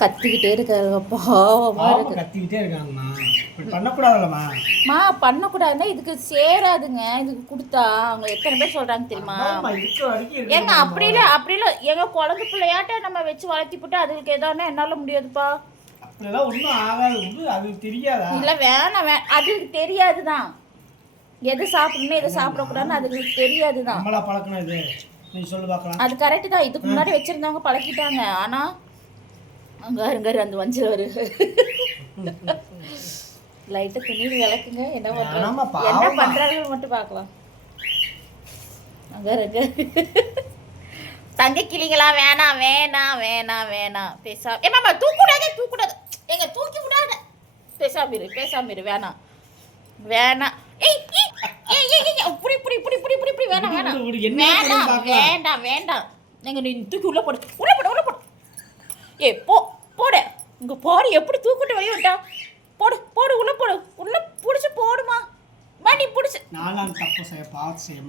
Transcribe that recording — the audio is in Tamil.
கத்திக்கிட்டே இருக்காங்க, பாவமா இருக்கு. கத்திக்கிட்டே இருக்காங்கம்மா, இப்படி பண்ணக்கூடாதுல்லம்மா. பண்ணக்கூடாதுன்னா இதுக்கு சேராதுங்க. இதுக்கு கொடுத்தா அவங்க எத்தனை பேர் சொல்றாங்க தெரியுமா? ஏங்க அப்படிலாம் எங்க குழந்தை பிள்ளையாட்ட நம்ம வச்சு வளர்த்தி போட்டு அதுக்கு எதானா என்னால முடியாதுப்பா. அப்படிலாம் ஒன்றும் ஆகாது, அதுக்கு தெரியாதா? இல்லை வேணாம், அதுக்கு தெரியாதுதான் எது சாப்பிடணும் எது சாப்பிடக்கூடாதுன்னு அதுக்கு தெரியாதுதான். நம்மளா பழக்கணும் இது, நீ சொல்லு பார்க்கலாம். அது கரெக்டு தான், இதுக்கு முன்னாடி வச்சிருந்தவங்க பழக்கிட்டாங்க. ஆனா அங்க அந்த மஞ்சள் ஒரு லைட்டா துணி விளக்குங்க. என்ன பண்றாங்க மட்டும் பார்க்கலாம். அங்க இருக்கு தங்க கிளிங்களா, வேணாம் வேணாம் வேணாம் வேணாம் பேசா. ஏமா தூக்கூடாது எங்க தூக்கி விடாத. பேசாம இரு வேணாம் வேணாம். இப்படி வேணாம். நீங்க நீ தூக்கி உள்ள போடு. ஏ போடு இங்க போடு. எப்படி தூக்கிட்டு வெளியே விட்டா? போடு உள்ள பிடிச்சி போடுமா. நீ பிடிச்சி நானும் தப்பு செய்ய பார்த்து செய்ய